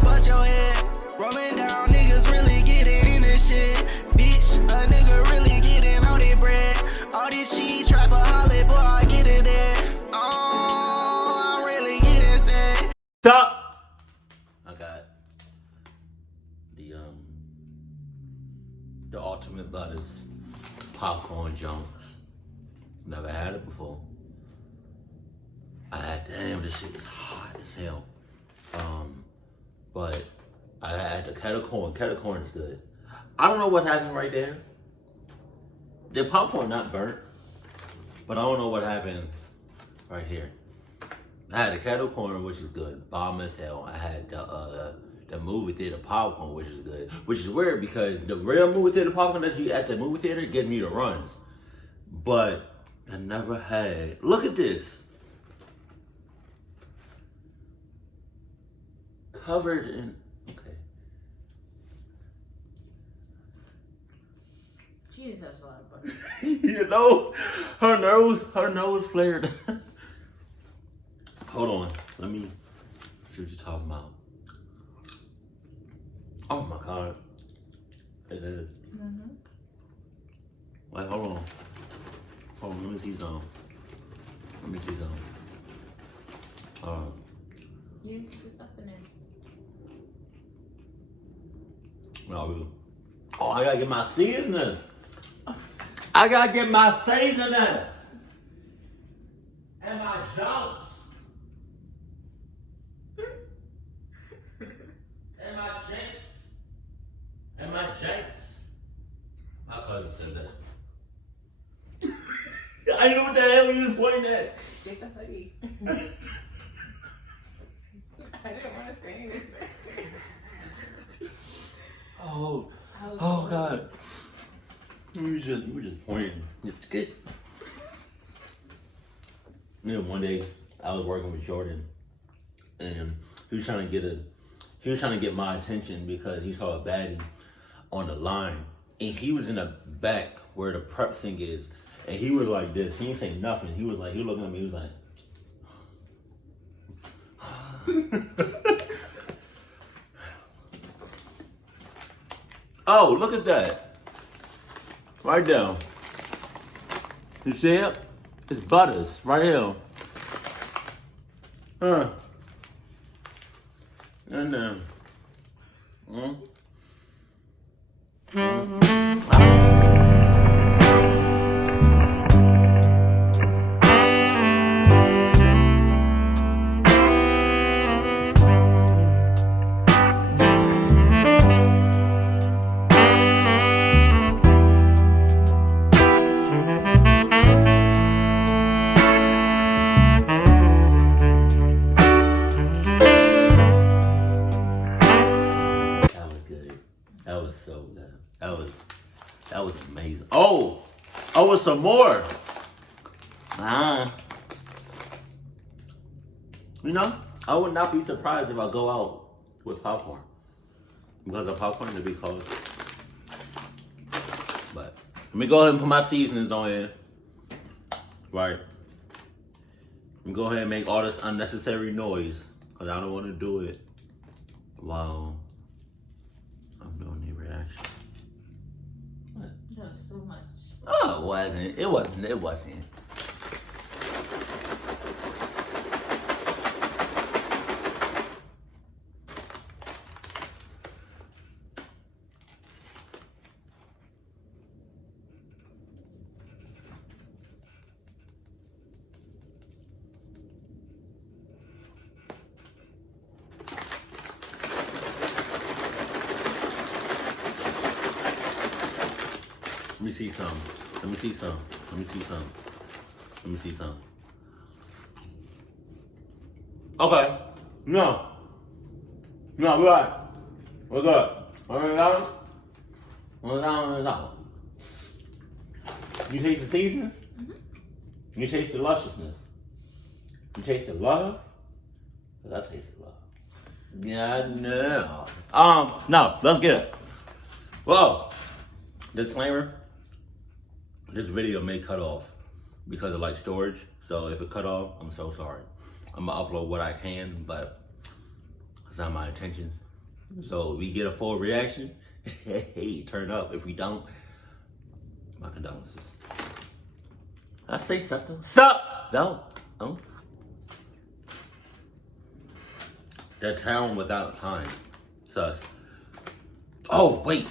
bust your head. Rolling down, niggas really getting in this shit. Bitch, a nigga really getting all that bread. All this shit, trapper holly, boy, I get it there. Oh, I'm really getting sad. Stop! I got the ultimate butters popcorn Jones. Never had it before. Damn, this shit is hot as hell. But I had the kettle corn. Kettle corn is good. I don't know what happened right there. The popcorn not burnt, but I don't know what happened right here. I had the kettle corn, which is good, bomb as hell. I had the movie theater popcorn, which is good, which is weird because the real movie theater popcorn that you at the movie theater gives me the runs, but I never had. Look at this. Covered in, okay. Jesus, that's a lot of butter. You know, her nose flared. Hold on, let me see what you're talking about. Oh my God, it is. Mm-hmm. Wait, hold on, let me see some. You didn't put the stuff in there. No, really. Oh, I gotta get my seasonings. I gotta get my seasonings. And my jumps. And my jinx. And my jinx. My cousin said that. I knew what the hell you was pointing at. Get the hoodie. I didn't want to say anything. Oh God. You were just pointing. It's good. You know, one day I was working with Jordan, and he was trying to get my attention because he saw a baddie on the line, and he was in the back where the prep sink is, and he was like this. He didn't say nothing. He was looking at me. He was like. Oh, look at that. Right there. You see it? It's butters, right here. And then. That was so good. That was amazing. Oh, with some more. You know, I would not be surprised if I go out with popcorn because the popcorn to be cold. But let me go ahead and put my seasonings on here. Right. Let me go ahead and make all this unnecessary noise because I don't want to do it while I'm doing the reaction. What? That was so much. Oh, it wasn't. Let me see some. Okay. No, we're right. We're good. One down. You taste the seasonings? Mm-hmm. You taste the lusciousness? You taste the love? Because I taste the love. Yeah, no. No, let's get it. Whoa. Disclaimer. This video may cut off because of like storage. So if it cut off, I'm so sorry. I'm gonna upload what I can, but it's not my intentions So we get a full reaction, hey, turn up. If we don't, my condolences. I say something. Sup? No. Oh. That town without a time. Sus. Oh, wait.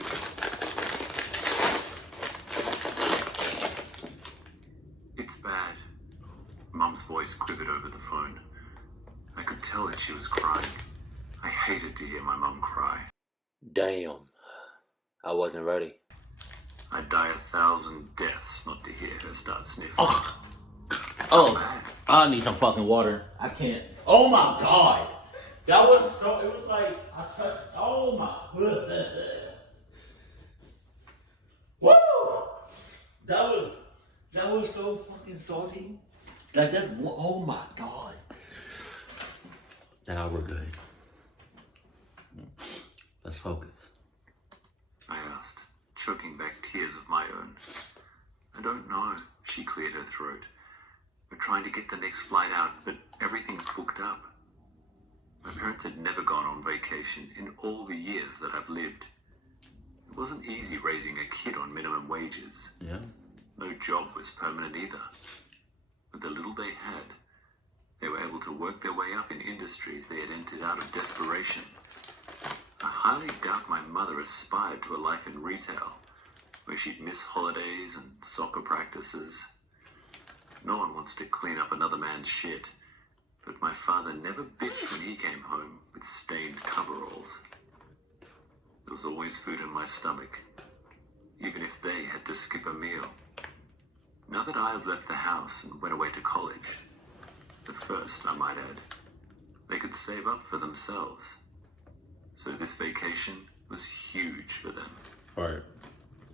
It's bad. Mum's voice quivered over the phone. I could tell that she was crying. I hated to hear my mum cry. Damn. I wasn't ready. I'd die 1,000 deaths not to hear her start sniffling. Oh, I need some fucking water. I can't. Oh my god. That was so, it was like, I touched, oh my. Woo! That was so fucking salty. Like that, oh my god. Now we're good. Let's focus. I asked, choking back tears of my own. I don't know, she cleared her throat. We're trying to get the next flight out, but everything's booked up. My parents had never gone on vacation in all the years that I've lived. It wasn't easy raising a kid on minimum wages. Yeah. No job was permanent either. But the little they had, they were able to work their way up in industries they had entered out of desperation. I highly doubt my mother aspired to a life in retail, where she'd miss holidays and soccer practices. No one wants to clean up another man's shit, but my father never bitched when he came home with stained coveralls. There was always food in my stomach, even if they had to skip a meal. Now that I have left the house and went away to college, the first, I might add, they could save up for themselves. So this vacation was huge for them. Right.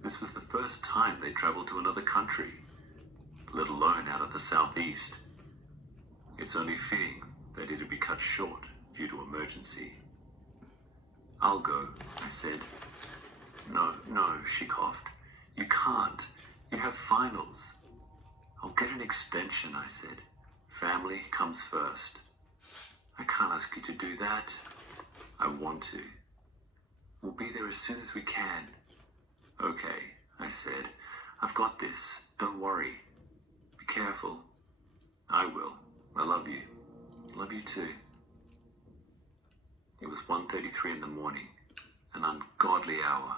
This was the first time they traveled to another country, let alone out of the southeast. It's only fitting that it'd be cut short due to emergency. I'll go, I said. No, she coughed. You can't. You have finals. I'll get an extension, I said. Family comes first. I can't ask you to do that. I want to. We'll be there as soon as we can. Okay, I said. I've got this. Don't worry. Be careful. I will. I love you. Love you too. It was 1:33 in the morning, an ungodly hour,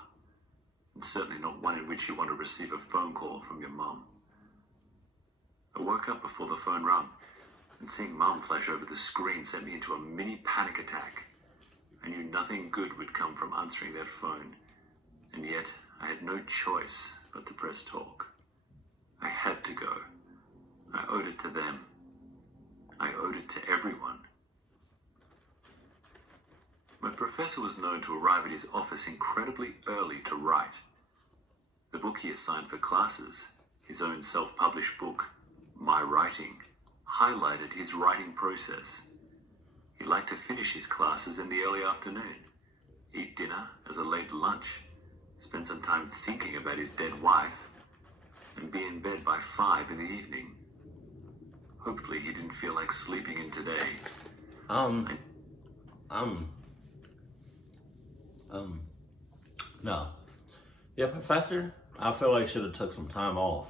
and certainly not one in which you want to receive a phone call from your mum. I woke up before the phone rang, and seeing Mum flash over the screen sent me into a mini panic attack. I knew nothing good would come from answering that phone, and yet I had no choice but to press talk. I had to go. I owed it to them. I owed it to everyone. My professor was known to arrive at his office incredibly early to write. The book he assigned for classes, his own self-published book, My Writing, highlighted his writing process. He liked to finish his classes in the early afternoon, eat dinner as a late lunch, spend some time thinking about his dead wife, and be in bed by 5 in the evening. Hopefully he didn't feel like sleeping in today. No. Yeah, professor, I feel like should have took some time off.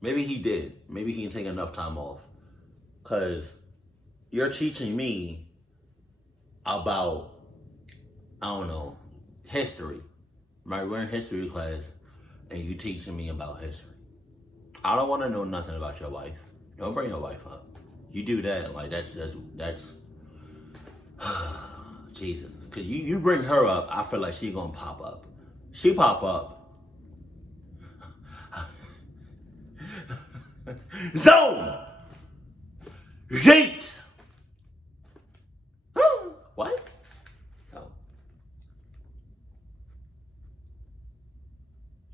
Maybe he did. Maybe he didn't take enough time off. Because you're teaching me about, I don't know, history. Right? We're in history class, and you teaching me about history. I don't want to know nothing about your wife. Don't bring your wife up. You do that, like that's Jesus. Cause you bring her up, I feel like she gonna pop up. She pop up. Zone! Jeet! What? Oh.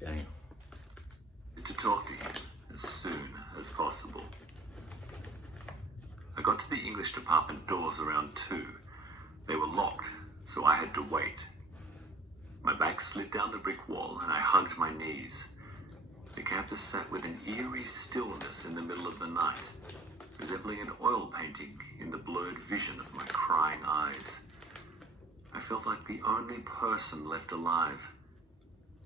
Damn. To talk to him as soon as possible. I got to the English department doors around 2. They were locked, so I had to wait. My back slid down the brick wall and I hugged my knees. The campus sat with an eerie stillness in the middle of the night, resembling an oil painting in the blurred vision of my crying eyes. I felt like the only person left alive.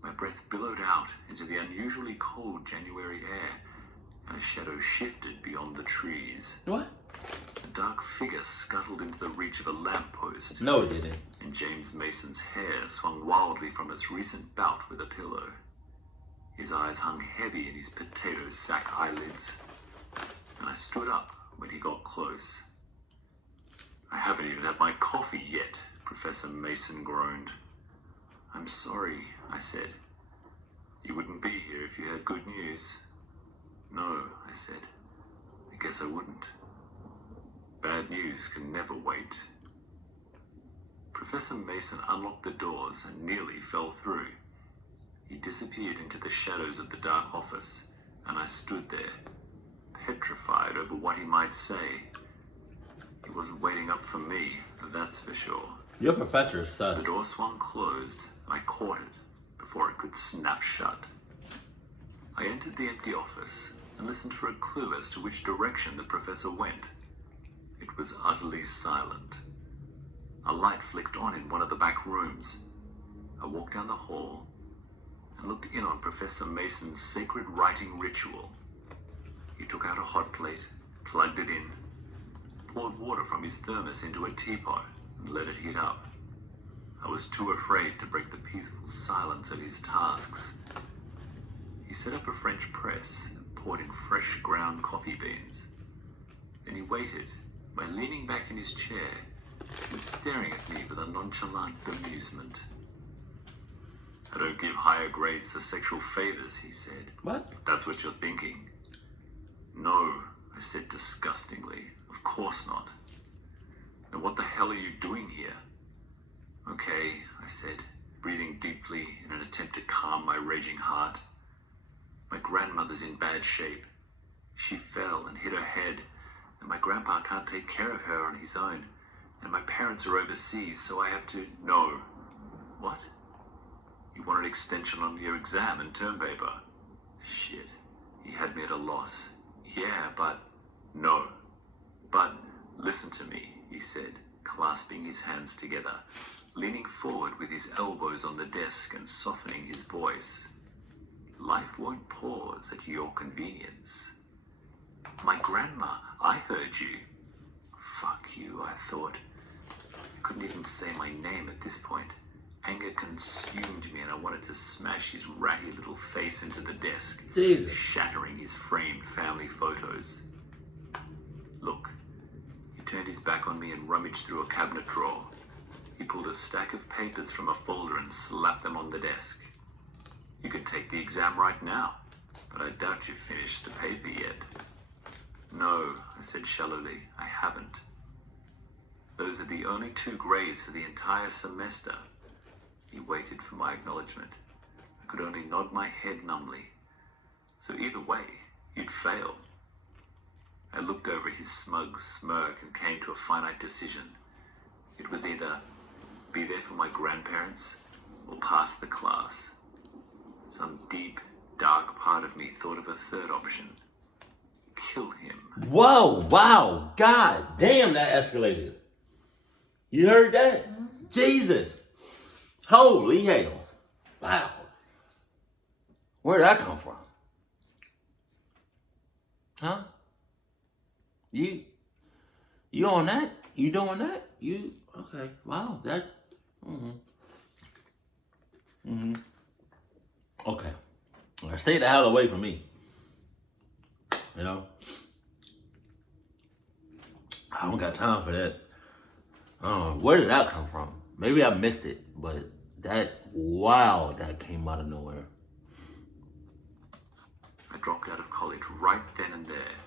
My breath billowed out into the unusually cold January air, and a shadow shifted beyond the trees. What? A dark figure scuttled into the reach of a lamppost. No, it didn't. And James Mason's hair swung wildly from its recent bout with a pillow. His eyes hung heavy in his potato sack eyelids, and I stood up when he got close. I haven't even had my coffee yet, Professor Mason groaned. I'm sorry, I said. You wouldn't be here if you had good news. No, I said. I guess I wouldn't. Bad news can never wait. Professor Mason unlocked the doors and nearly fell through. He disappeared into the shadows of the dark office, and I stood there, petrified over what he might say. He wasn't waiting up for me, that's for sure. Your professor is sus. The door swung closed, and I caught it before it could snap shut. I entered the empty office and listened for a clue as to which direction the professor went. It was utterly silent. A light flicked on in one of the back rooms. I walked down the hall and looked in on Professor Mason's sacred writing ritual. He took out a hot plate, plugged it in, poured water from his thermos into a teapot, and let it heat up. I was too afraid to break the peaceful silence of his tasks. He set up a French press and poured in fresh ground coffee beans. Then he waited by leaning back in his chair and staring at me with a nonchalant bemusement. I don't give higher grades for sexual favors, he said. What? If that's what you're thinking. No, I said disgustingly. Of course not. Then what the hell are you doing here? Okay, I said, breathing deeply in an attempt to calm my raging heart. My grandmother's in bad shape. She fell and hit her head, and my grandpa can't take care of her on his own, and my parents are overseas, so I have to... No. What? You want an extension on your exam and term paper? Shit. He had me at a loss. Yeah, but... No. But listen to me, he said, clasping his hands together, leaning forward with his elbows on the desk and softening his voice. Life won't pause at your convenience. My grandma, I heard you. Fuck you, I thought. I couldn't even say my name at this point. Anger consumed me and I wanted to smash his ratty little face into the desk, Jesus. shattering his framed family photos. Look, he turned his back on me and rummaged through a cabinet drawer. He pulled a stack of papers from a folder and slapped them on the desk. You could take the exam right now, but I doubt you've finished the paper yet. No, I said shallowly, I haven't. Those are the only 2 grades for the entire semester. He waited for my acknowledgement. I could only nod my head numbly. So either way, you'd fail. I looked over his smug smirk and came to a finite decision. It was either be there for my grandparents or pass the class. Some deep, dark part of me thought of a third option. Kill him. Whoa, wow, god damn, that escalated. You heard that? Jesus. Holy hell. Wow. Where'd that come from? Huh? You on that? You doing that? You, okay, wow, that, Okay. Stay the hell away from me. You know? I don't got time for that. Where did that come from? Maybe I missed it, but that came out of nowhere. I dropped out of college right then and there.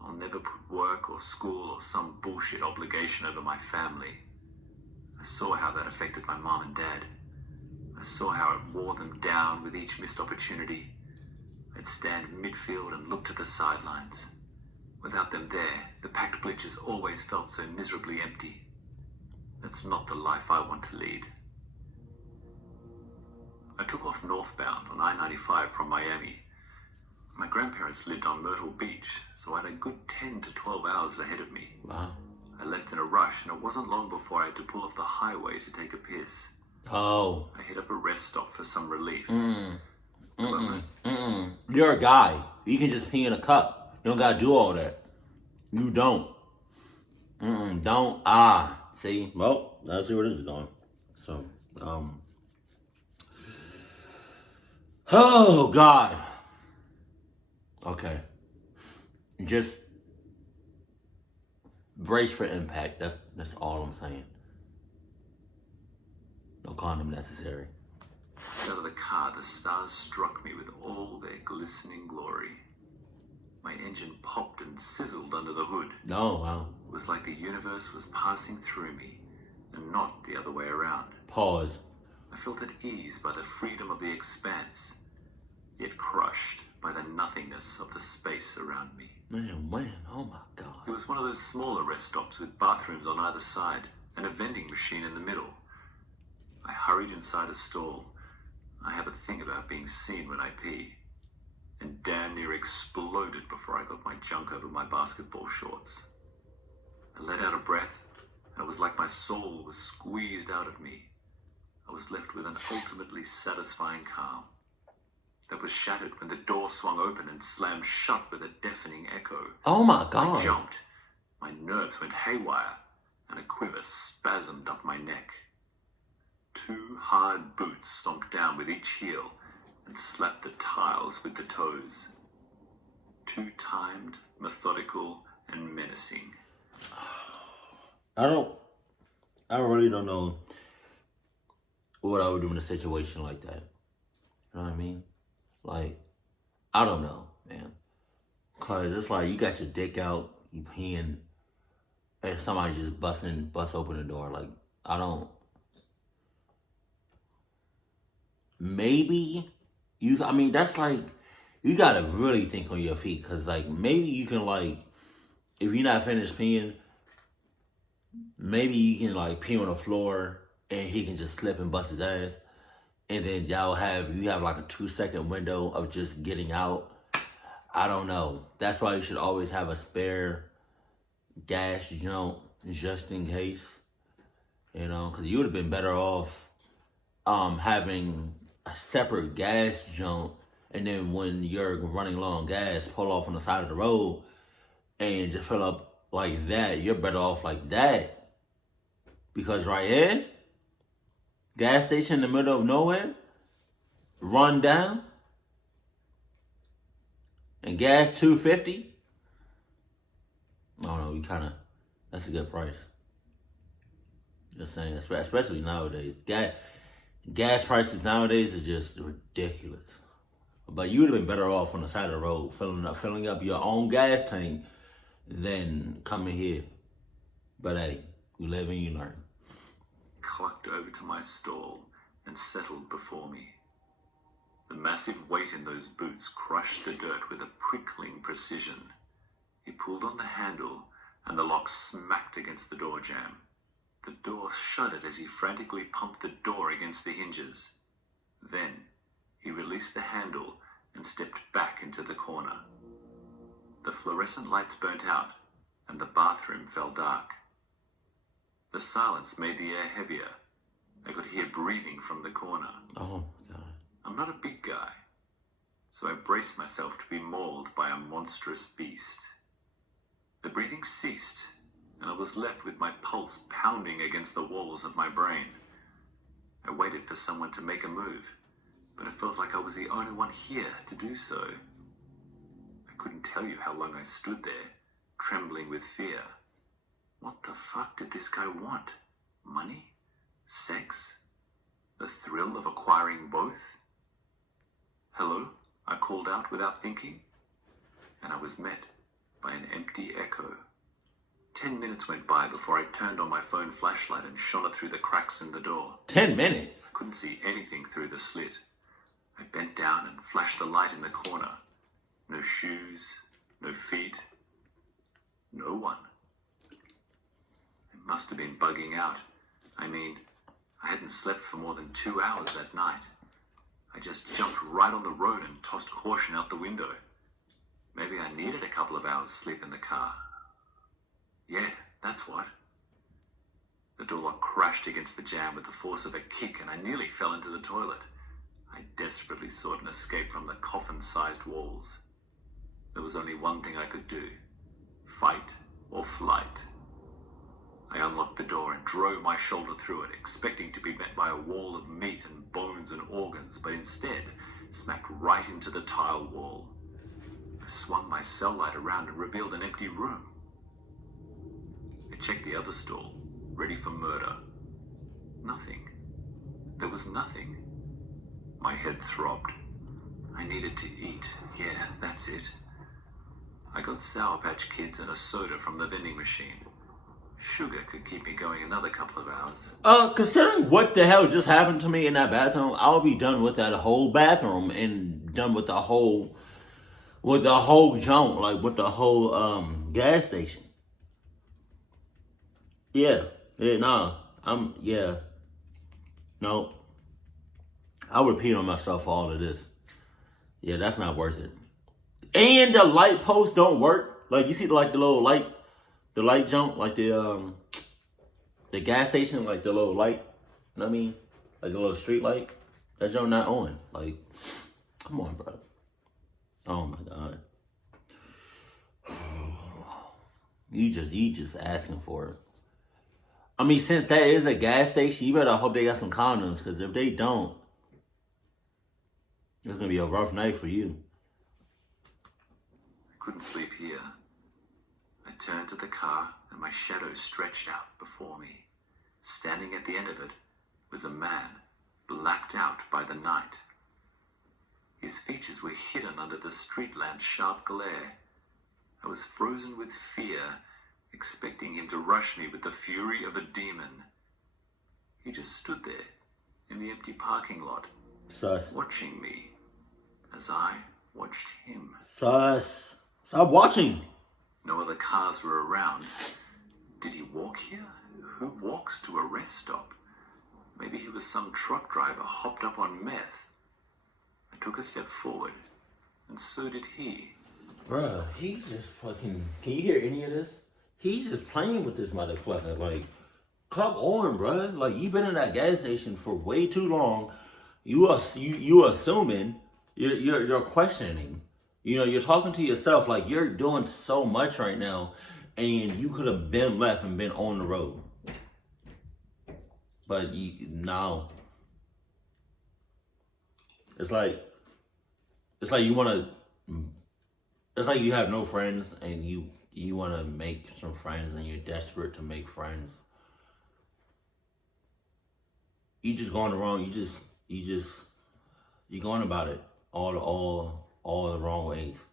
I'll never put work or school or some bullshit obligation over my family. I saw how that affected my mom and dad. I saw how it wore them down with each missed opportunity. I'd stand midfield and look to the sidelines. Without them there, the packed bleachers always felt so miserably empty. That's not the life I want to lead. I took off northbound on I-95 from Miami. My grandparents lived on Myrtle Beach, so I had a good 10 to 12 hours ahead of me. Wow. I left in a rush, and it wasn't long before I had to pull off the highway to take a piss. Oh. I hit up a rest stop for some relief. You're a guy. You can just pee in a cup. You don't gotta do all that. You don't. Don't. See? Well, that's where this is going. So, oh, God. Okay. Just brace for impact. That's all I'm saying. No condom necessary. Out of the car, the stars struck me with all their glistening glory. My engine popped and sizzled under the hood. No, wow. It was like the universe was passing through me, and not the other way around. Pause. I felt at ease by the freedom of the expanse, yet crushed by the nothingness of the space around me. Man, oh my God. It was one of those smaller rest stops with bathrooms on either side and a vending machine in the middle. I hurried inside a stall. I have a thing about being seen when I pee, and damn near exploded before I got my junk over my basketball shorts. I let out a breath, and it was like my soul was squeezed out of me. I was left with an ultimately satisfying calm that was shattered when the door swung open and slammed shut with a deafening echo. Oh my I God. jumped. My nerves went haywire, and a quiver spasmed up my neck. 2 hard boots stomped down with each heel and slapped the tiles with the toes. 2 timed, methodical, and menacing. I really don't know what I would do in a situation like that. You know what I mean? Like, I don't know, man. Cause it's like you got your dick out, you peeing, and somebody just bust open the door. Like, I don't. Maybe that's like, you gotta really think on your feet. Cause like, maybe you can like, if you're not finished peeing, maybe you can like pee on the floor and he can just slip and bust his ass. And then you have like a 2-second window of just getting out. I don't know. That's why you should always have a spare gas jump just in case. You know, because you would have been better off having a separate gas jump, and then when you're running low on gas, pull off on the side of the road and just fill up like that. You're better off like that. Because right here, gas station in the middle of nowhere, run down, and gas $2.50. I don't know, that's a good price. Just saying, especially nowadays. Gas prices nowadays are just ridiculous. But you would have been better off on the side of the road, filling up your own gas tank than coming here. But hey, you live and you learn. Clucked over to my stall and settled before me. The massive weight in those boots crushed the dirt with a prickling precision. He pulled on the handle, and the lock smacked against the door jamb. The door shuddered as he frantically pumped the door against the hinges. Then he released the handle and stepped back into the corner. The fluorescent lights burnt out, and the bathroom fell dark. The silence made the air heavier. I could hear breathing from the corner. Oh, God. I'm not a big guy, so I braced myself to be mauled by a monstrous beast. The breathing ceased, and I was left with my pulse pounding against the walls of my brain. I waited for someone to make a move, but it felt like I was the only one here to do so. I couldn't tell you how long I stood there, trembling with fear. What the fuck did this guy want? Money? Sex? The thrill of acquiring both? Hello? I called out without thinking, and I was met by an empty echo. 10 minutes went by before I turned on my phone flashlight and shone it through the cracks in the door. 10 minutes? I couldn't see anything through the slit. I bent down and flashed the light in the corner. No shoes, no feet, no one. I must have been bugging out. I hadn't slept for more than 2 hours that night. I just jumped right on the road and tossed caution out the window. Maybe I needed a couple of hours sleep in the car. Yeah, that's what. The door lock crashed against the jamb with the force of a kick, and I nearly fell into the toilet. I desperately sought an escape from the coffin-sized walls. There was only one thing I could do: fight or flight. I unlocked the door and drove my shoulder through it, expecting to be met by a wall of meat and bones and organs, but instead smacked right into the tile wall. I swung my cell light around and revealed an empty room. I checked the other stall, ready for murder. Nothing. There was nothing. My head throbbed. I needed to eat. Yeah, that's it. I got Sour Patch Kids and a soda from the vending machine. Sugar could keep me going another couple of hours. Considering what the hell just happened to me in that bathroom, I'll be done with that whole bathroom and done with the whole junk, like with the whole gas station. Nope. I'll repeat on myself for all of this. Yeah, that's not worth it. And the light posts don't work. Like, you see the little light, the light jump, like the gas station, like the little light, you know what I mean? Like the little street light. That jump not on. Like, come on, bro. Oh my God. You just asking for it. I mean, since that is a gas station, you better hope they got some condoms, because if they don't, it's going to be a rough night for you. I couldn't sleep here. I turned to the car and my shadow stretched out before me. Standing at the end of it was a man, blacked out by the night. His features were hidden under the street lamp's sharp glare. I was frozen with fear, expecting him to rush me with the fury of a demon. He just stood there in the empty parking lot, Sus. watching me as I watched him. Sus. Stop watching. No other cars were around. Did he walk here? Who walks to a rest stop? Maybe he was some truck driver hopped up on meth. I took a step forward, and so did he. Bruh, he just fucking... Can you hear any of this? He's just playing with this motherfucker. Like, come on, bruh. Like, you've been in that gas station for way too long. You assuming, you're questioning. You know, you're talking to yourself like you're doing so much right now, and you could have been left and been on the road. But no. It's like you want to. It's like you have no friends and you want to make some friends and you're desperate to make friends. You just going the wrong. You're going about it all the wrong ways.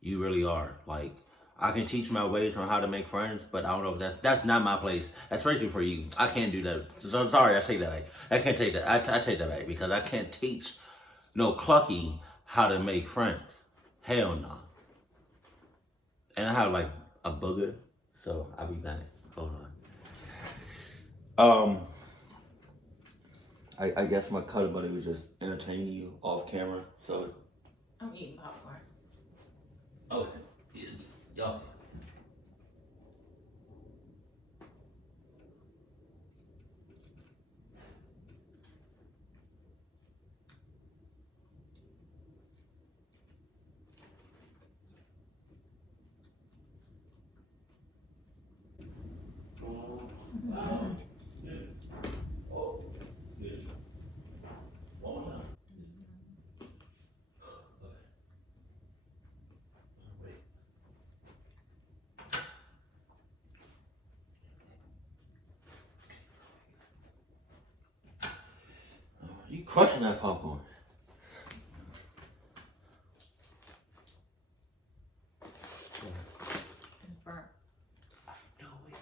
You really are. Like, I can teach my ways on how to make friends, but I don't know if that's not my place, especially for you. I can't do that. So I'm sorry, I take that back. I can't take that. I take that back because I can't teach no clucky how to make friends. Hell no. And I have like a booger, so I'll be back. Hold on. I guess my cuddle buddy was just entertaining you off camera, so. I'm eating popcorn. Okay. Yes. Y'all. You crushing that popcorn. It's burnt. No way.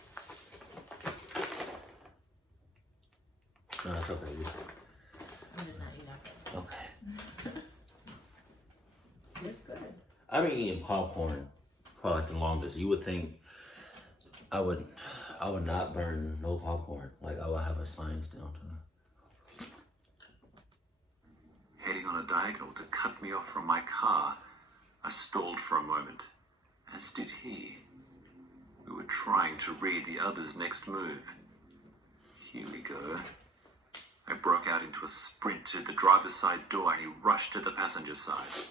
No, it's okay. I'm just not eating that. Okay. It's good. I've been eating popcorn for like the longest. You would think I would not burn no popcorn. Like I would have a science down to it. Heading on a diagonal to cut me off from my car, I stalled for a moment, as did he. We were trying to read the other's next move. Here we go. I broke out into a sprint to the driver's side door and he rushed to the passenger side.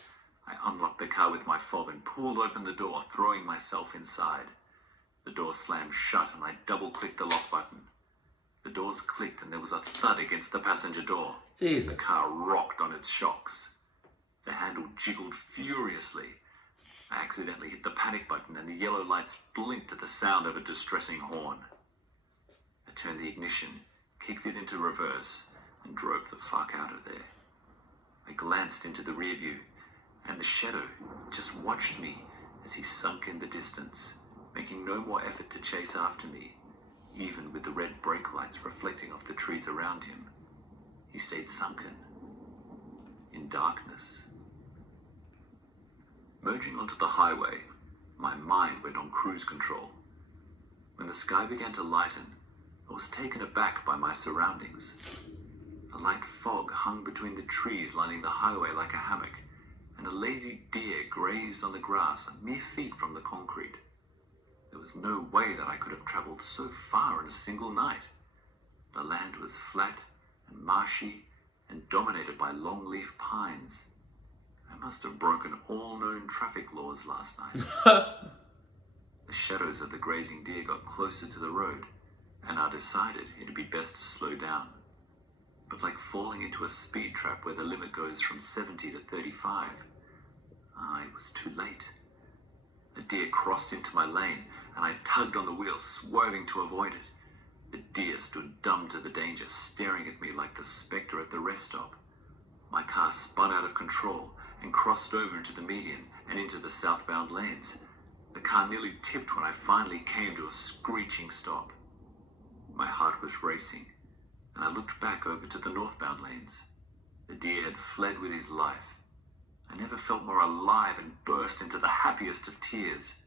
I unlocked the car with my fob and pulled open the door, throwing myself inside. The door slammed shut and I double-clicked the lock button. The doors clicked and there was a thud against the passenger door. Jesus. The car rocked on its shocks. The handle jiggled furiously. I accidentally hit the panic button and the yellow lights blinked to the sound of a distressing horn. I turned the ignition, kicked it into reverse, and drove the fuck out of there. I glanced into the rear view, and the shadow just watched me as he sunk in the distance, making no more effort to chase after me, even with the red brake lights reflecting off the trees around him. He stayed sunken, in darkness. Merging onto the highway, my mind went on cruise control. When the sky began to lighten, I was taken aback by my surroundings. A light fog hung between the trees lining the highway like a hammock, and a lazy deer grazed on the grass a mere feet from the concrete. There was no way that I could have traveled so far in a single night. The land was flat and marshy and dominated by longleaf pines. I must have broken all known traffic laws last night. The shadows of the grazing deer got closer to the road, and I decided it'd be best to slow down. But like falling into a speed trap where the limit goes from 70 to 35, I was too late. The deer crossed into my lane, and I tugged on the wheel, swerving to avoid it. The deer stood dumb to the danger, staring at me like the spectre at the rest stop. My car spun out of control and crossed over into the median and into the southbound lanes. The car nearly tipped when I finally came to a screeching stop. My heart was racing, and I looked back over to the northbound lanes. The deer had fled with his life. I never felt more alive and burst into the happiest of tears.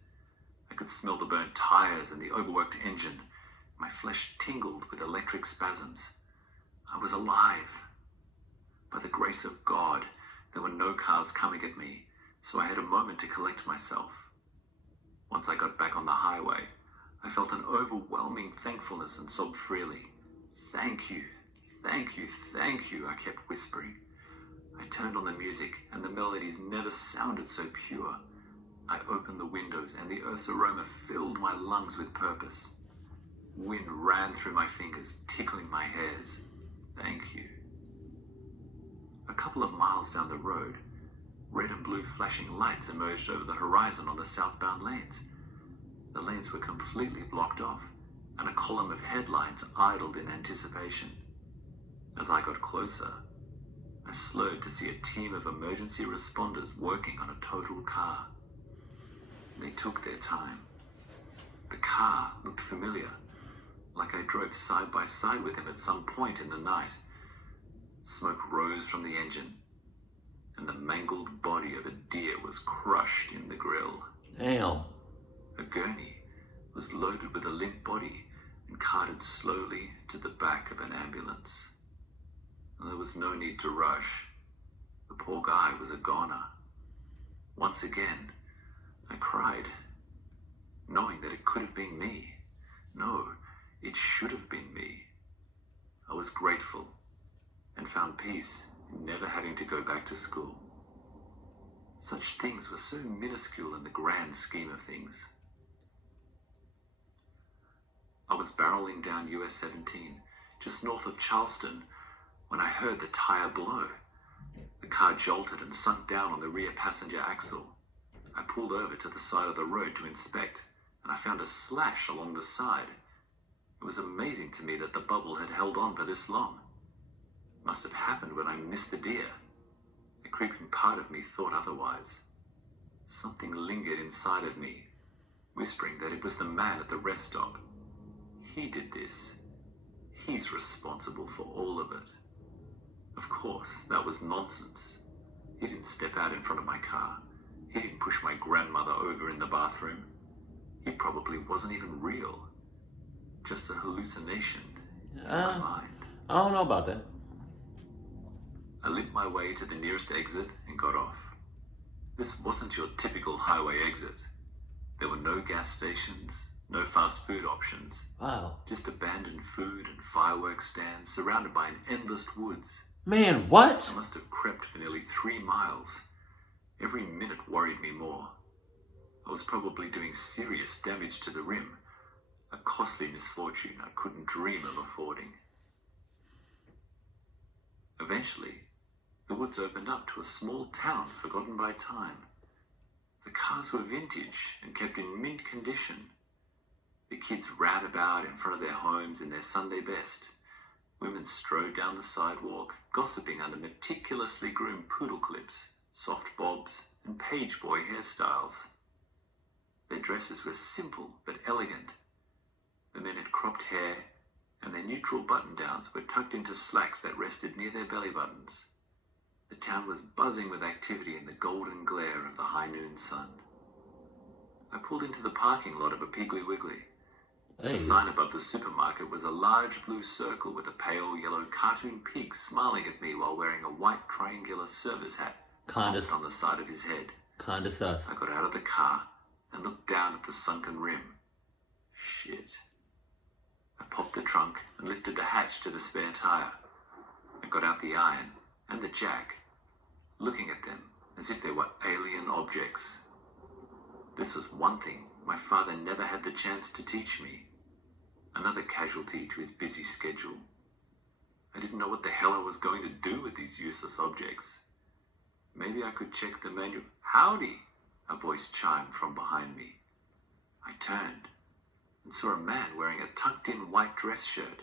I could smell the burnt tires and the overworked engine. My flesh tingled with electric spasms. I was alive. By the grace of God, there were no cars coming at me, so I had a moment to collect myself. Once I got back on the highway, I felt an overwhelming thankfulness and sobbed freely. Thank you, thank you, thank you, I kept whispering. I turned on the music, and the melodies never sounded so pure. I opened the windows, and the earth's aroma filled my lungs with purpose. Wind ran through my fingers, tickling my hairs. Thank you. A couple of miles down the road, red and blue flashing lights emerged over the horizon on the southbound lanes. The lanes were completely blocked off, and a column of headlights idled in anticipation. As I got closer, I slowed to see a team of emergency responders working on a totaled car. They took their time. The car looked familiar, like I drove side by side with him at some point in the night. Smoke rose from the engine, and the mangled body of a deer was crushed in the grill. Damn. A gurney was loaded with a limp body and carted slowly to the back of an ambulance. And there was no need to rush. The poor guy was a goner. Once again, I cried, knowing that it could have been me. No, it should have been me. I was grateful and found peace in never having to go back to school. Such things were so minuscule in the grand scheme of things. I was barreling down US 17, just north of Charleston, when I heard the tire blow. The car jolted and sunk down on the rear passenger axle. I pulled over to the side of the road to inspect, and I found a slash along the side. It was amazing to me that the bubble had held on for this long. It must have happened when I missed the deer. A creeping part of me thought otherwise. Something lingered inside of me, whispering that it was the man at the rest stop. He did this. He's responsible for all of it. Of course, that was nonsense. He didn't step out in front of my car. He didn't push my grandmother over in the bathroom. He probably wasn't even real. Just a hallucination in my mind. I don't know about that. I limped my way to the nearest exit and got off. This wasn't your typical highway exit. There were no gas stations, No fast food options. Wow. Just abandoned food and fireworks stands surrounded by an endless woods. Man, what? I must have crept for nearly 3 miles. Every minute worried me more. I was probably doing serious damage to the rim, a costly misfortune I couldn't dream of affording. Eventually, the woods opened up to a small town forgotten by time. The cars were vintage and kept in mint condition. The kids ran about in front of their homes in their Sunday best. Women strode down the sidewalk, gossiping under meticulously groomed poodle clips, soft bobs, and page boy hairstyles. Their dresses were simple but elegant. The men had cropped hair, and their neutral button-downs were tucked into slacks that rested near their belly buttons. The town was buzzing with activity in the golden glare of the high noon sun. I pulled into the parking lot of a Piggly Wiggly. Hey. The sign above the supermarket was a large blue circle with a pale yellow cartoon pig smiling at me while wearing a white triangular service hat Kinda on the side of his head. Kinda sus. I got out of the car and looked down at the sunken rim. Shit. I popped the trunk and lifted the hatch to the spare tire. I got out the iron and the jack, looking at them as if they were alien objects. This was one thing my father never had the chance to teach me. Another casualty to his busy schedule. I didn't know what the hell I was going to do with these useless objects. Maybe I could check the manual. Howdy, a voice chimed from behind me. I turned and saw a man wearing a tucked-in white dress shirt,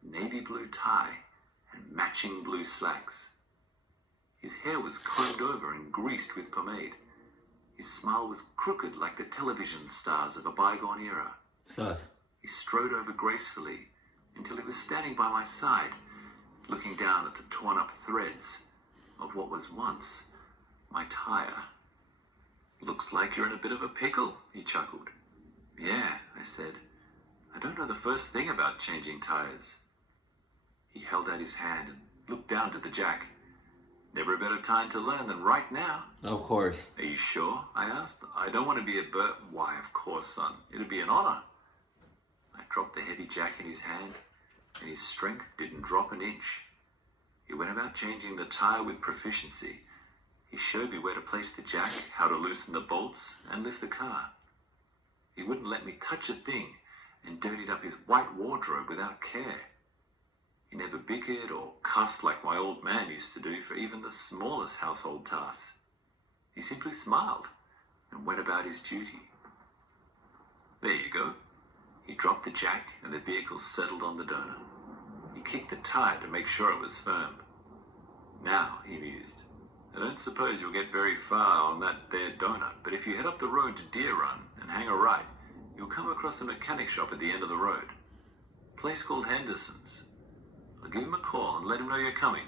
navy blue tie, and matching blue slacks. His hair was combed over and greased with pomade. His smile was crooked like the television stars of a bygone era. Sus. He strode over gracefully until he was standing by my side, looking down at the torn-up threads of what was once my tire. Looks like you're in a bit of a pickle, he chuckled. Yeah, I said. I don't know the first thing about changing tires. He held out his hand and looked down to the jack. Never a better time to learn than right now. Of course. Are you sure? I asked. I don't want to be a Why, of course, son. It'd be an honor. I dropped the heavy jack in his hand, and his strength didn't drop an inch. He went about changing the tire with proficiency. He showed me where to place the jack, how to loosen the bolts, and lift the car. He wouldn't let me touch a thing, and dirtied up his white wardrobe without care. He never bickered or cussed like my old man used to do for even the smallest household tasks. He simply smiled and went about his duty. There you go. He dropped the jack and the vehicle settled on the donut. He kicked the tire to make sure it was firm. Now, he mused, I don't suppose you'll get very far on that there donut, but if you head up the road to Deer Run and hang a right, you'll come across a mechanic shop at the end of the road. A place called Henderson's. I'll give him a call and let him know you're coming.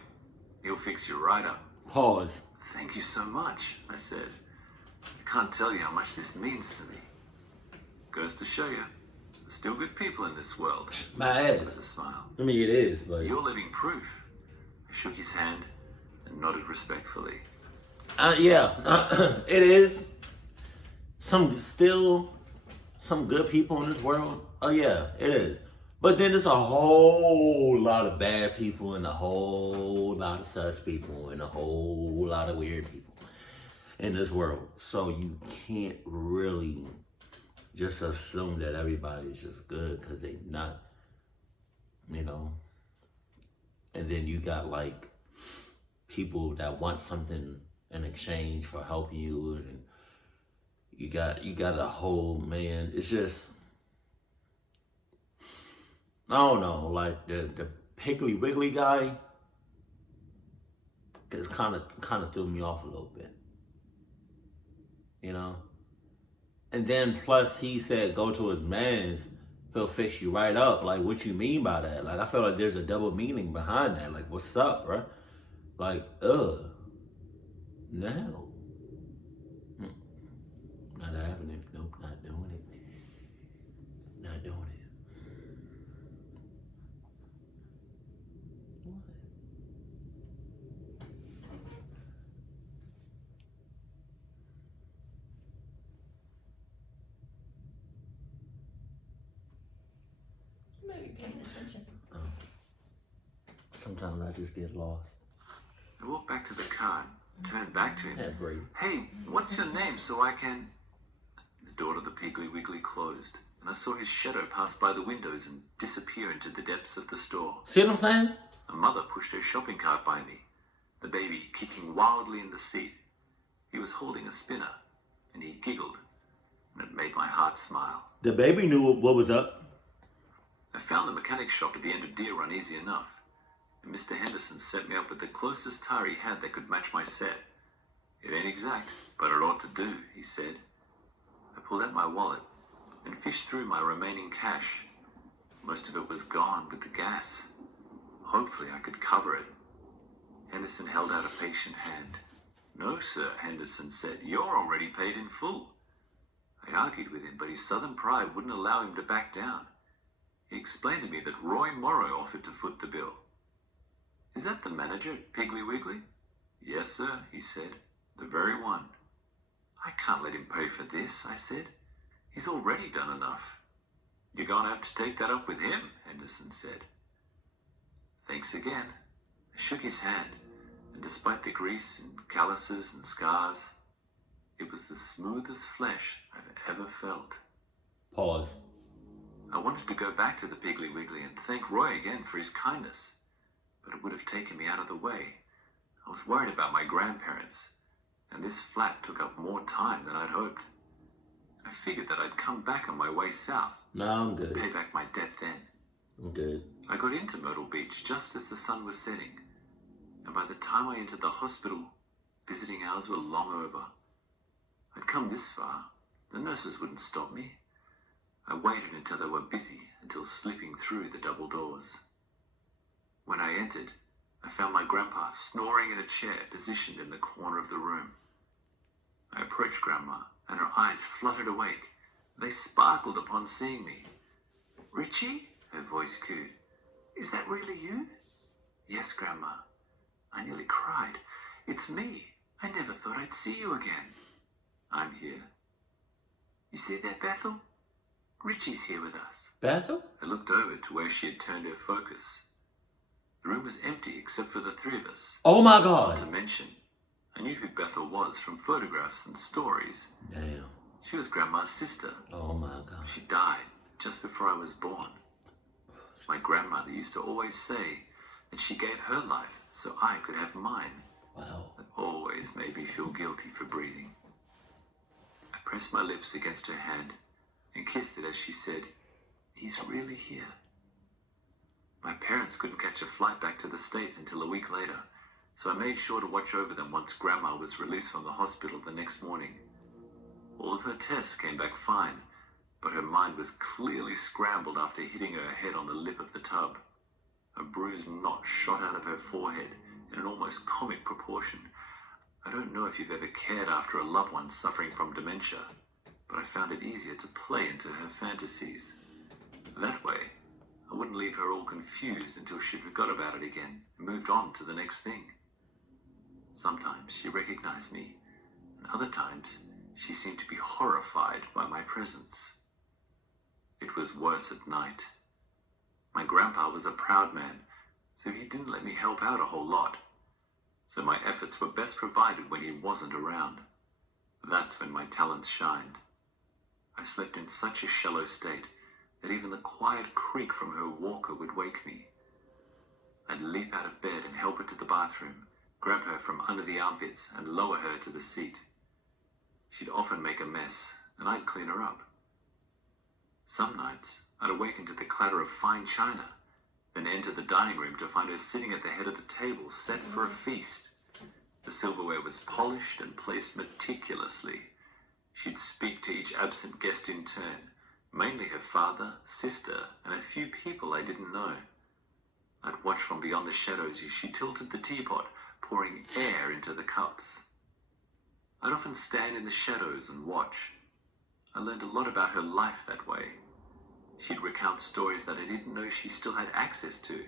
He'll fix you right up. Pause. Thank you so much, I said. I can't tell you how much this means to me. Goes to show you, there's still good people in this world. My I said ass. with a smile. I mean, it is, but... You're living proof. I shook his hand and nodded respectfully. Yeah, it is. Some good people in this world. Oh yeah, it is. But then there's a whole lot of bad people and a whole lot of sus people and a whole lot of weird people in this world. So you can't really just assume that everybody's just good because they're not, you know. And then you got like people that want something in exchange for helping you, and you got a whole, man, it's just, I don't know, like the Piggly Wiggly guy, it's kind of threw me off a little bit, you know. And then plus he said go to his man's, he'll fix you right up. Like, what you mean by that? Like, I feel like there's a double meaning behind that. Like, what's up, bro? Like, no. Not having it. Nope, not doing it. Not doing it. What? paying attention. Sometimes I just get lost. I walked back to the car and turned back to him. Yeah, Brady. Hey, what's your name so I can... The door to the Piggly Wiggly closed, and I saw his shadow pass by the windows and disappear into the depths of the store. See what I'm saying? A mother pushed her shopping cart by me, the baby kicking wildly in the seat. He was holding a spinner, and he giggled, and it made my heart smile. The baby knew what was up. I found the mechanic shop at the end of Deer Run easy enough, and Mr. Henderson set me up with the closest tire he had that could match my set. It ain't exact, but it ought to do, he said. I pulled out my wallet and fished through my remaining cash. Most of it was gone with the gas. Hopefully I could cover it. Henderson held out a patient hand. No, sir, Henderson said. You're already paid in full. I argued with him, but his southern pride wouldn't allow him to back down. He explained to me that Roy Morrow offered to foot the bill. Is that the manager at Piggly Wiggly? Yes, sir, he said. The very one. I can't let him pay for this, I said. He's already done enough. You're going to have to take that up with him, Henderson said. Thanks again. I shook his hand, and despite the grease and calluses and scars, it was the smoothest flesh I've ever felt. Pause. I wanted to go back to the Piggly Wiggly and thank Roy again for his kindness, but it would have taken me out of the way. I was worried about my grandparents, and this flat took up more time than I'd hoped. I figured that I'd come back on my way south. No, I'm good. Pay back my debt then. I'm good. I got into Myrtle Beach just as the sun was setting, and by the time I entered the hospital, visiting hours were long over. I'd come this far. The nurses wouldn't stop me. I waited until they were busy, until slipping through the double doors. When I entered, I found my grandpa snoring in a chair positioned in the corner of the room. I approached Grandma, and her eyes fluttered awake. They sparkled upon seeing me. Richie? Her voice cooed. Is that really you? Yes, Grandma. I nearly cried. It's me. I never thought I'd see you again. I'm here. You see that, Bethel? Richie's here with us. Bethel? I looked over to where she had turned her focus. The room was empty except for the three of us. Oh my Not God. to mention, I knew who Bethel was from photographs and stories. Damn. She was Grandma's sister. Oh my God. She died just before I was born. My grandmother used to always say that she gave her life so I could have mine. Wow. That always made me feel guilty for breathing. I pressed my lips against her hand and kissed it as she said, He's really here. My parents couldn't catch a flight back to the States until a week later, so I made sure to watch over them once Grandma was released from the hospital the next morning. All of her tests came back fine, but her mind was clearly scrambled after hitting her head on the lip of the tub. A bruised knot shot out of her forehead in an almost comic proportion. I don't know if you've ever cared after a loved one suffering from dementia, but I found it easier to play into her fantasies. That way, I wouldn't leave her all confused until she forgot about it again and moved on to the next thing. Sometimes she recognized me, and other times she seemed to be horrified by my presence. It was worse at night. My grandpa was a proud man, so he didn't let me help out a whole lot. So my efforts were best provided when he wasn't around. That's when my talents shined. I slept in such a shallow state that even the quiet creak from her walker would wake me. I'd leap out of bed and help her to the bathroom, grab her from under the armpits and lower her to the seat. She'd often make a mess, and I'd clean her up. Some nights, I'd awaken to the clatter of fine china, then enter the dining room to find her sitting at the head of the table, set for a feast. The silverware was polished and placed meticulously. She'd speak to each absent guest in turn, mainly her father, sister, and a few people I didn't know. I'd watch from beyond the shadows as she tilted the teapot, pouring air into the cups. I'd often stand in the shadows and watch. I learned a lot about her life that way. She'd recount stories that I didn't know she still had access to,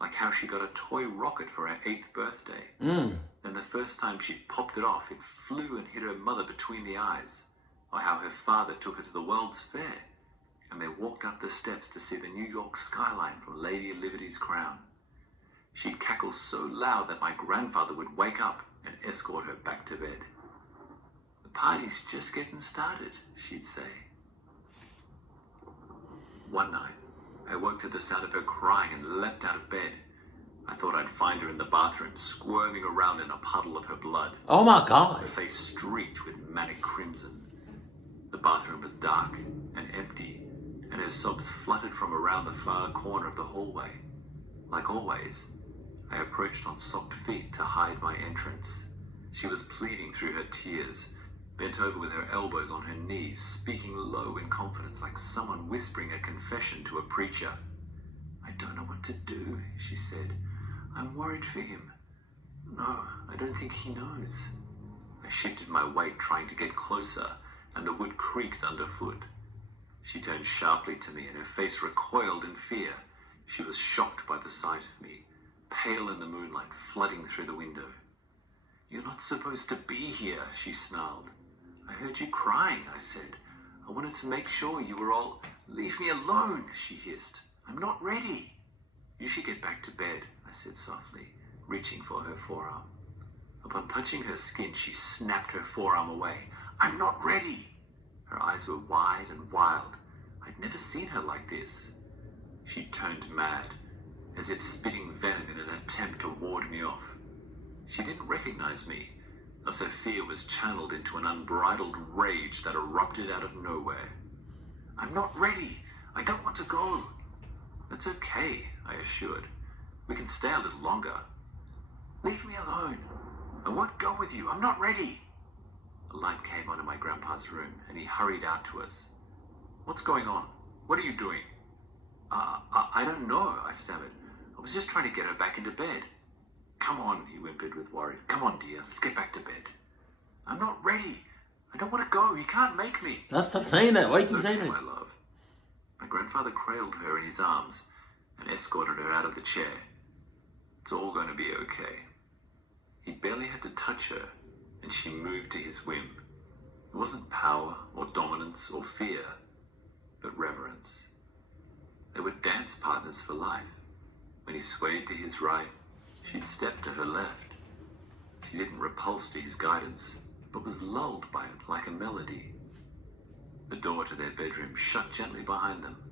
like how she got a toy rocket for her 8th birthday. Then the first time she popped it off, it flew and hit her mother between the eyes, or how her father took her to the World's Fair, and they walked up the steps to see the New York skyline from Lady Liberty's crown. She'd cackle so loud that my grandfather would wake up and escort her back to bed. "The party's just getting started," she'd say. One night, I woke to the sound of her crying and leapt out of bed. I thought I'd find her in the bathroom, squirming around in a puddle of her blood. Oh my Her God. face streaked with manic crimson. The bathroom was dark and empty, and her sobs fluttered from around the far corner of the hallway. Like always, I approached on socked feet to hide my entrance. She was pleading through her tears, bent over with her elbows on her knees, speaking low in confidence like someone whispering a confession to a preacher. "I don't know what to do," she said. "I'm worried for him. No, I don't think he knows." I shifted my weight trying to get closer, and the wood creaked underfoot. She turned sharply to me, and her face recoiled in fear. She was shocked by the sight of me, pale in the moonlight flooding through the window. "You're not supposed to be here," she snarled. "I heard you crying," I said. "I wanted to make sure you were all—" "Leave me alone," she hissed. "I'm not ready." "You should get back to bed," I said softly, reaching for her forearm. Upon touching her skin, she snapped her forearm away. "I'm not ready." Her eyes were wide and wild. I'd never seen her like this. She turned mad, as if spitting venom in an attempt to ward me off. She didn't recognize me, thus her fear was channeled into an unbridled rage that erupted out of nowhere. "I'm not ready. I don't want to go." "That's okay," I assured. "We can stay a little longer." "Leave me alone. I won't go with you. I'm not ready." A light came on in my grandpa's room, and he hurried out to us. "What's going on? What are you doing?" I don't know," I stammered. "I was just trying to get her back into bed." "Come on," he whimpered with worry. "Come on, dear. Let's get back to bed." "I'm not ready. I don't want to go. You can't make me." Stop saying that. Why you "It's keep okay, saying my that? love." My grandfather cradled her in his arms and escorted her out of the chair. "It's all going to be okay." He barely had to touch her, and she moved to his whim. It wasn't power or dominance or fear, but reverence. They were dance partners for life. When he swayed to his right, she'd step to her left. She didn't repulse to his guidance, but was lulled by it like a melody. The door to their bedroom shut gently behind them,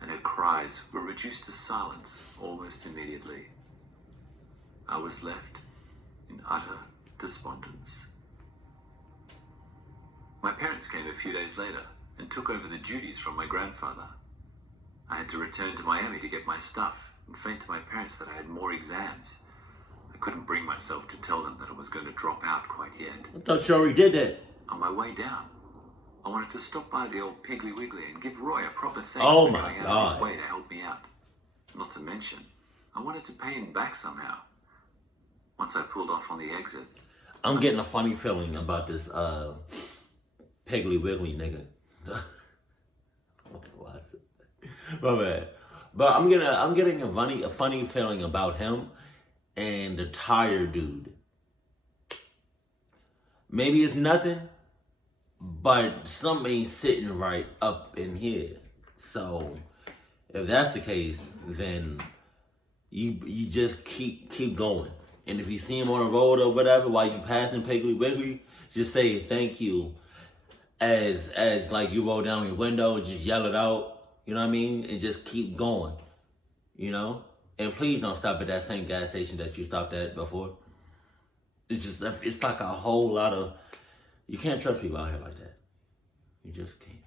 and her cries were reduced to silence almost immediately. I was left in utter despondence. My parents came a few days later and took over the duties from my grandfather. I had to return to Miami to get my stuff and feign to my parents that I had more exams. I couldn't bring myself to tell them that I was going to drop out quite yet. I thought you already did that. On my way down, I wanted to stop by the old Piggly Wiggly and give Roy a proper thanks Oh for my going out of God. his way to help me out. Not to mention, I wanted to pay him back somehow. Once I pulled off on the exit, I'm getting a funny feeling about this Piggly Wiggly nigga. I don't know why I said that. My bad. But I'm getting a funny feeling about him and the tire dude. Maybe it's nothing, but something ain't sitting right up in here. So if that's the case, then you just keep going. And if you see him on the road or whatever while you passing Piggly Wiggly, just say thank you as like you roll down your window, just yell it out. You know what I mean? And just keep going. You know? And please don't stop at that same gas station that you stopped at before. It's like a whole lot of, you can't trust people out here like that. You just can't.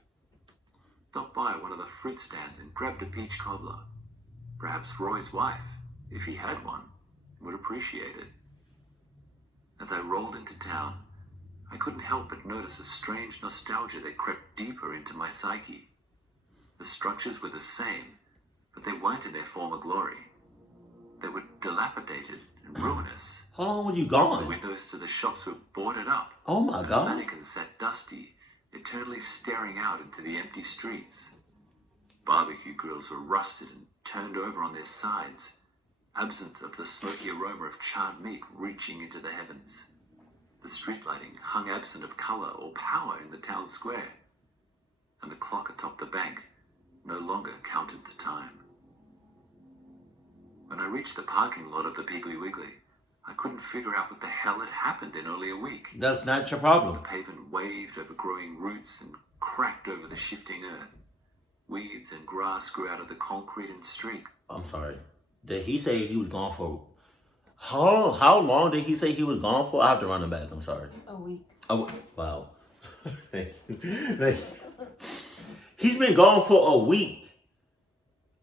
stopped by one of the fruit stands and grabbed a peach cobbler. Perhaps Roy's wife, if he had one, would appreciate it. As I rolled into town, I couldn't help but notice a strange nostalgia that crept deeper into my psyche. The structures were the same, but they weren't in their former glory. They were dilapidated and ruinous. How long was you The gone? windows to the shops were boarded up. Oh my and God. the mannequins sat dusty, eternally staring out into the empty streets. Barbecue grills were rusted and turned over on their sides, absent of the smoky aroma of charred meat reaching into the heavens. The street lighting hung absent of colour or power in the town square, and the clock atop the bank no longer counted the time. When I reached the parking lot of the Piggly Wiggly, I couldn't figure out what the hell had happened in only a week. That's not your The problem. pavement waved over growing roots and cracked over the shifting earth. Weeds and grass grew out of the concrete and streaked. I'm sorry. Did he say he was gone for... How long did he say he was gone for? I have to run it back. I'm sorry. A week. Oh, wow. Thank you. He's been gone for a week.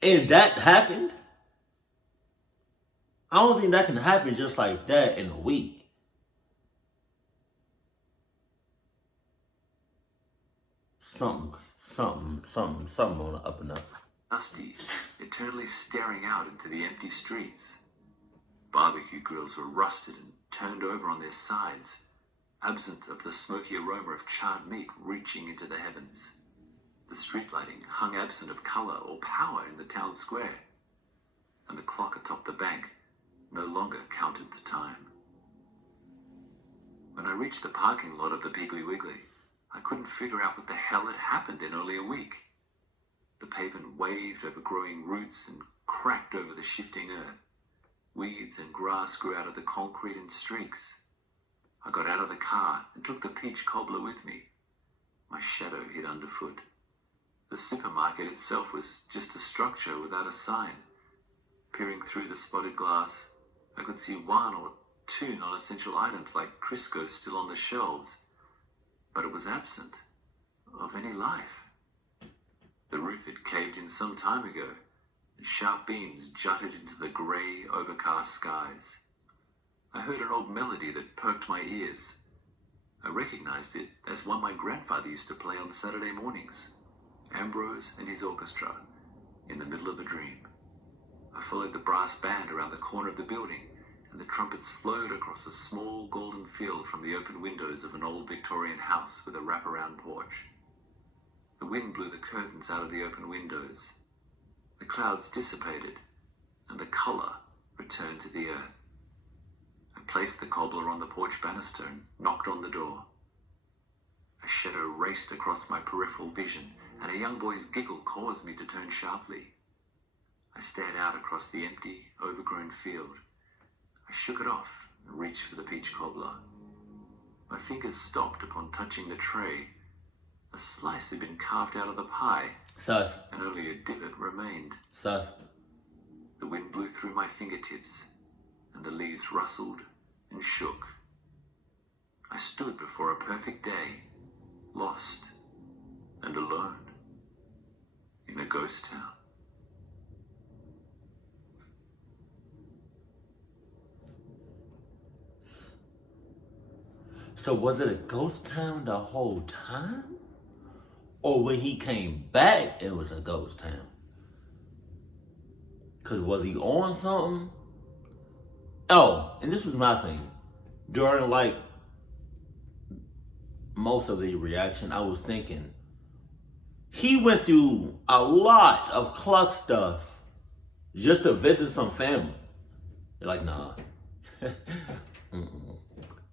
And that happened? I don't think that can happen just like that in a week. Something on the up and up. Dusty, eternally staring out into the empty streets. Barbecue grills were rusted and turned over on their sides, absent of the smoky aroma of charred meat reaching into the heavens. The street lighting hung absent of colour or power in the town square, and the clock atop the bank no longer counted the time. When I reached the parking lot of the Piggly Wiggly, I couldn't figure out what the hell had happened in only a week. The pavement waved over growing roots and cracked over the shifting earth. Weeds and grass grew out of the concrete in streaks. I got out of the car and took the peach cobbler with me. My shadow hid underfoot. The supermarket itself was just a structure without a sign. Peering through the spotted glass, I could see one or two non-essential items like Crisco still on the shelves, but it was absent of any life. The roof had caved in some time ago, and sharp beams jutted into the grey, overcast skies. I heard an old melody that perked my ears. I recognized it as one my grandfather used to play on Saturday mornings, Ambrose and his orchestra, in the middle of a dream. I followed the brass band around the corner of the building, and the trumpets flowed across a small golden field from the open windows of an old Victorian house with a wraparound porch. The wind blew the curtains out of the open windows. The clouds dissipated, and the colour returned to the earth. I placed the cobbler on the porch banister and knocked on the door. A shadow raced across my peripheral vision, and a young boy's giggle caused me to turn sharply. I stared out across the empty, overgrown field. I shook it off and reached for the peach cobbler. My fingers stopped upon touching the tray. A slice had been carved out of the pie, Sus. and only a divot remained. Sus. The wind blew through my fingertips, and the leaves rustled and shook. I stood before a perfect day, lost and alone, in a ghost town. So was it a ghost town the whole time? Or when he came back, it was a ghost town? Because was he on something? Oh, and this is my thing. During, like, most of the reaction, I was thinking, he went through a lot of cluck stuff just to visit some family. You're like, nah.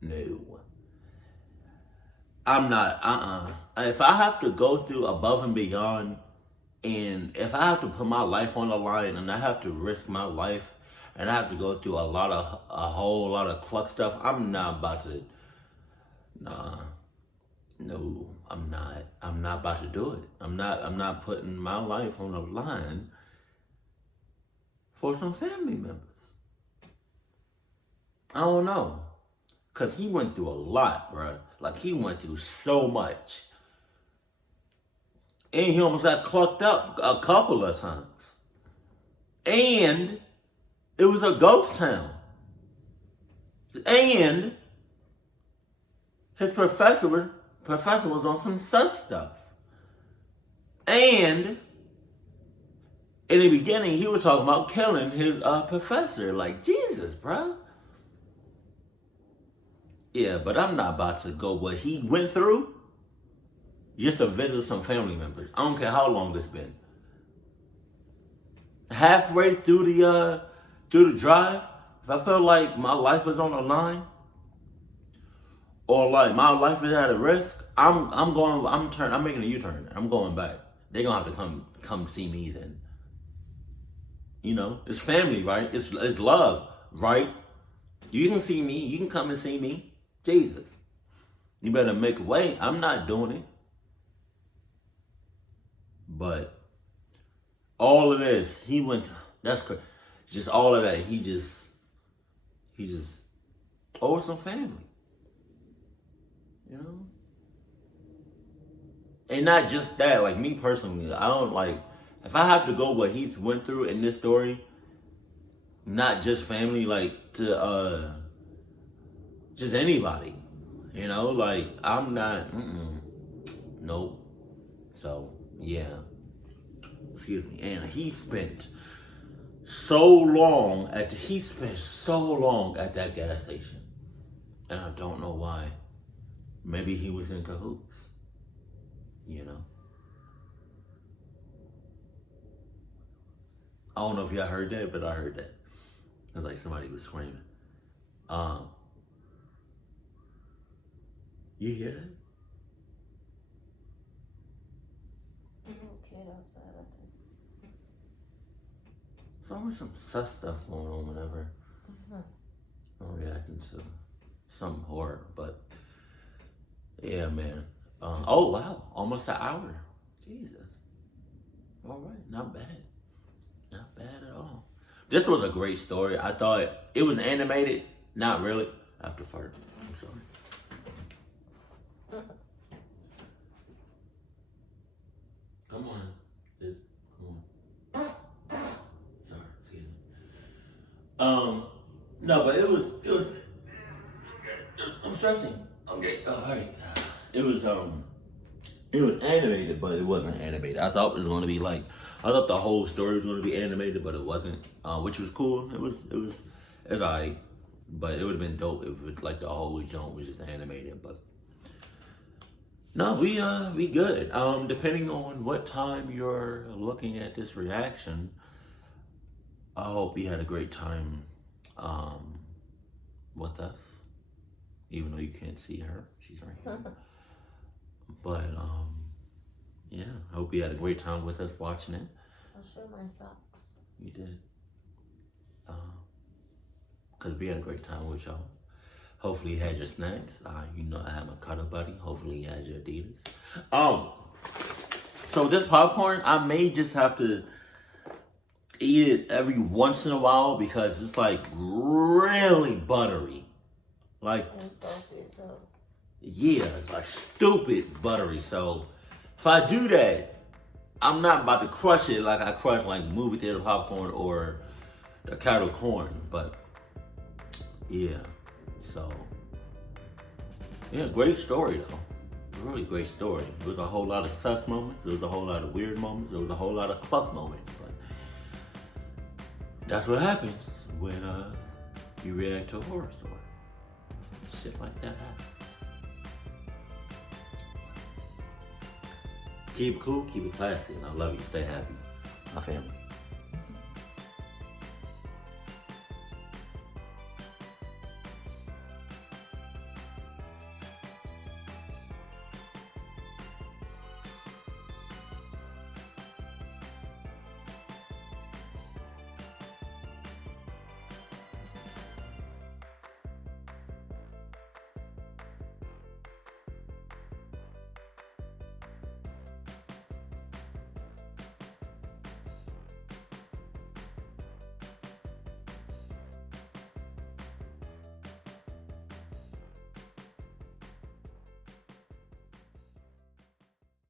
No. I'm not, If I have to go through above and beyond, and if I have to put my life on the line, and I have to risk my life, and I have to go through a whole lot of cluck stuff, I'm not about to, nah. No, I'm not. I'm not about to do it. I'm not putting my life on the line for some family members. I don't know. Because he went through a lot, bro. Like, he went through so much. And he almost got clucked up a couple of times. And it was a ghost town. And his professor was on some sus stuff. And in the beginning, he was talking about killing his professor. Like, Jesus, bro. Yeah, but I'm not about to go what he went through just to visit some family members. I don't care how long it's been. Halfway through the drive, if I felt like my life was on the line, or like my life is at a risk, I'm making a U-turn. I'm going back. they're gonna have to come see me then. You know, it's family, right? It's love, right? You can see me. You can come and see me. Jesus. You better make a way. I'm not doing it. But all of this, he went, that's crazy. Just all of that, he just owed some family. You know? And not just that, like me personally, I don't like, if I have to go what he's went through in this story, not just family, like to just anybody, you know, like I'm not, nope. So yeah, excuse me. And he spent so long at that gas station, and I don't know why. Maybe he was in cahoots, you know. I don't know if y'all heard that, but I heard that. It was like somebody was screaming. You hear that? Kid outside, I think. There's always some sus stuff going on whenever I'm reacting to some horror, but yeah, man. Oh wow, almost an hour. Jesus. All right, not bad. Not bad at all. This was a great story. I thought it was animated. Not really. After fart. I'm sorry. Come on. Come on. Sorry, excuse me. No, but it was I'm stretching. Okay. All right. It was animated, but it wasn't animated. I thought it was gonna be like, I thought the whole story was gonna be animated, but it wasn't, which was cool. It was alright, but it would have been dope if it, like the whole joint was just animated. But no, we good. Depending on what time you're looking at this reaction, I hope you had a great time with us, even though you can't see her. She's right here. But yeah, I hope you had a great time with us watching it. I'll show my socks. You did. Because we had a great time with y'all. Hopefully you had your snacks. You know I have my cutter buddy. Hopefully you had your Adidas. So this popcorn, I may just have to eat it every once in a while because it's like really buttery. Like, yeah, like stupid buttery. So if I do that, I'm not about to crush it like I crush like movie theater popcorn or the kettle corn. But yeah, so yeah, great story though. Really great story. There was a whole lot of sus moments. There was a whole lot of weird moments. There was a whole lot of cluck moments. But that's what happens when you react to a horror story. Shit like that happens. Keep it cool, keep it classy, and I love you. Stay happy. My family.